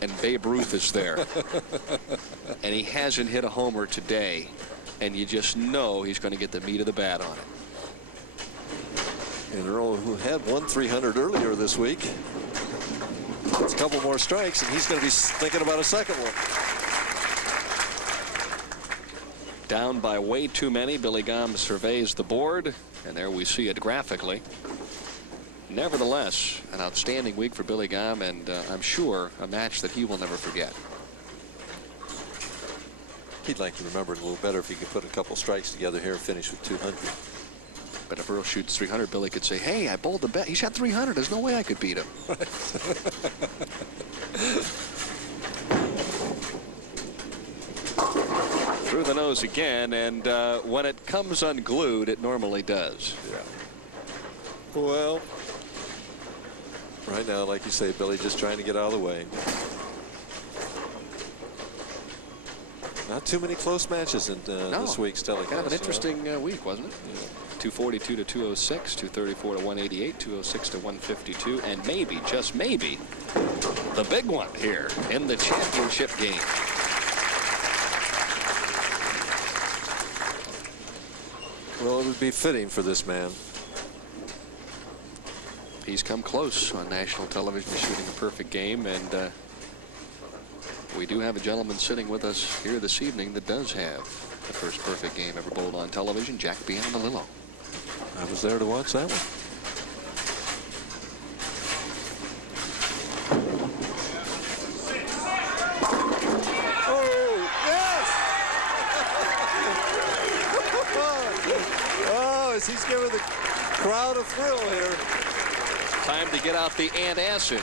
and Babe Ruth is there. And he hasn't hit a homer today. And you just know he's going to get the meat of the bat on it. And Earl, who had one 300 earlier this week, it's a couple more strikes, and he's going to be thinking about a second one. Down by way too many. Billy Gaume surveys the board, and there we see it graphically. Nevertheless, an outstanding week for Billy Gaume, and I'm sure a match that he will never forget. He'd like to remember it a little better if he could put a couple strikes together here and finish with 200. But if Earl shoots 300, Billy could say, hey, I bowled the bet. He shot 300. There's no way I could beat him. Through the nose again, and when it comes unglued, it normally does. Yeah. Well, right now, like you say, Billy, just trying to get out of the way. Not too many close matches in this week's telecast. Kind of an interesting week, wasn't it? Yeah. 242 to 206, 234 to 188, 206 to 152, and maybe, just maybe, the big one here in the championship game. Well, it would be fitting for this man. He's come close on national television to shooting a perfect game, and we do have a gentleman sitting with us here this evening that does have the first perfect game ever bowled on television, Jack Bianalillo. I was there to watch that one. Oh, yes! Oh, as he's giving the crowd a thrill here. Time to get out the antacid.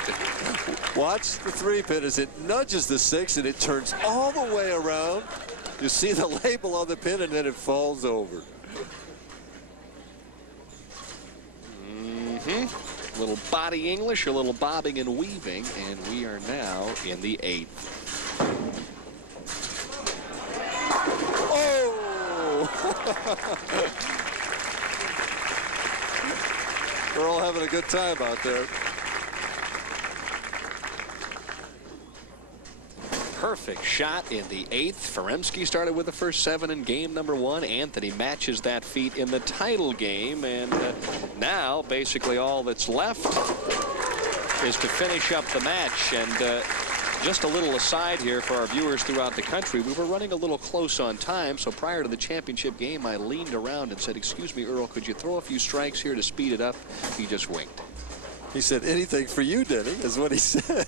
Watch the 3-pin as it nudges the 6 and it turns all the way around. You see the label on the pin and then it falls over. A little body English, a little bobbing and weaving, and we are now in the 8th. Oh! Earl having a good time out there. Perfect shot in the 8th. Feremsky started with the first 7 in game number 1. Anthony matches that feat in the title game, and now basically all that's left is to finish up the match. And just a little aside here for our viewers throughout the country, we were running a little close on time, so prior to the championship game I leaned around and said, excuse me, Earl, could you throw a few strikes here to speed it up? He just winked. He said, anything for you, Denny, is what he said.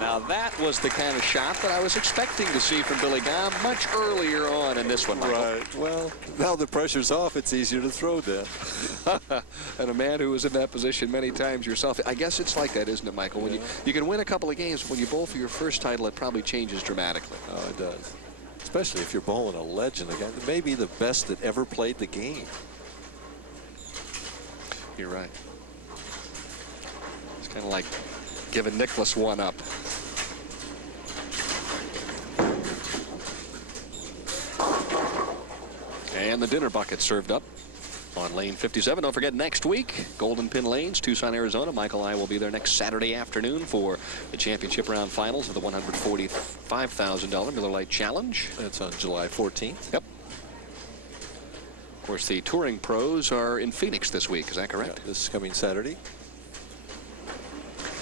Now that was the kind of shot that I was expecting to see from Billy Gaume much earlier on in this one, Michael. Right. Well, now the pressure's off, it's easier to throw then. And a man who was in that position many times yourself, I guess it's like that, isn't it, Michael? When you can win a couple of games, when you bowl for your first title, it probably changes dramatically. Oh, it does. Especially if you're bowling a legend, a guy that may be the best that ever played the game. You're right. It's kind of like giving Nicholas one up. And the dinner bucket served up on lane 57. Don't forget, next week, Golden Pin Lanes, Tucson, Arizona. Michael and I will be there next Saturday afternoon for the championship round finals of the $145,000 Miller Lite Challenge. That's on July 14th. Yep. Of course, the touring pros are in Phoenix this week. Is that correct? Yeah, this is coming Saturday.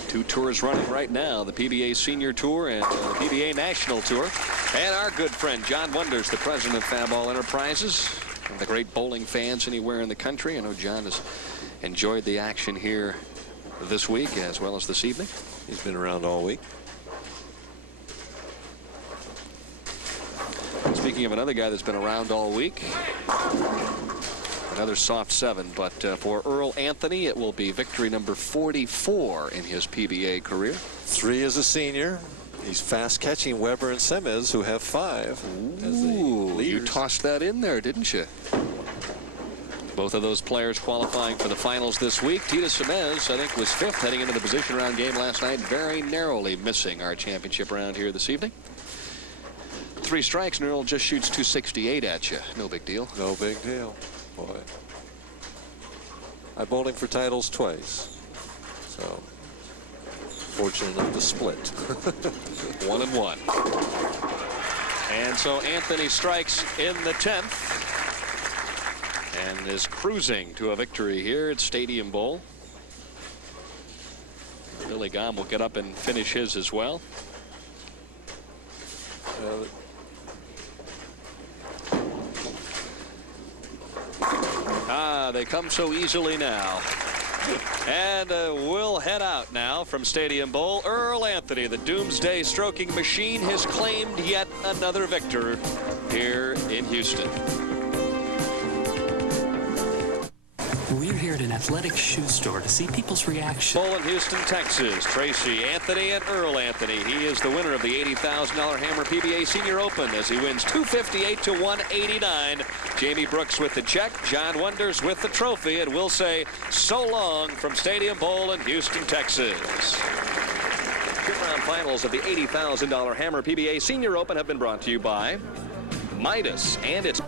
2 tours running right now, the PBA Senior Tour and the PBA National Tour. And our good friend John Wonders, the president of Faball Enterprises, one of the great bowling fans anywhere in the country. I know John has enjoyed the action here this week as well as this evening. He's been around all week. Speaking of another guy that's been around all week, another soft 7, but for Earl Anthony, it will be victory number 44 in his PBA career. 3 as a senior. He's fast catching Weber and Semez, who have 5. Ooh, you tossed that in there, didn't you? Both of those players qualifying for the finals this week. Tita Semez, I think, was 5th heading into the position round game last night, very narrowly missing our championship round here this evening. 3 strikes, and Earl just shoots 268 at you. No big deal. No big deal. Boy. I bowling for titles twice. So fortunate enough to split. 1-1. And so Anthony strikes in the 10th and is cruising to a victory here at Stadium Bowl. Billy Gaume will get up and finish his as well. They come so easily now. And we'll head out now from Stadium Bowl. Earl Anthony, the doomsday stroking machine, has claimed yet another victor here in Houston. We're here at an athletic shoe store to see people's reaction. Bowl in Houston, Texas. Tracy Anthony and Earl Anthony. He is the winner of the $80,000 Hammer PBA Senior Open as he wins 258 to 189. Jamie Brooks with the check. John Wonders with the trophy. And we'll say so long from Stadium Bowl in Houston, Texas. Fifth-round finals of the $80,000 Hammer PBA Senior Open have been brought to you by Midas and its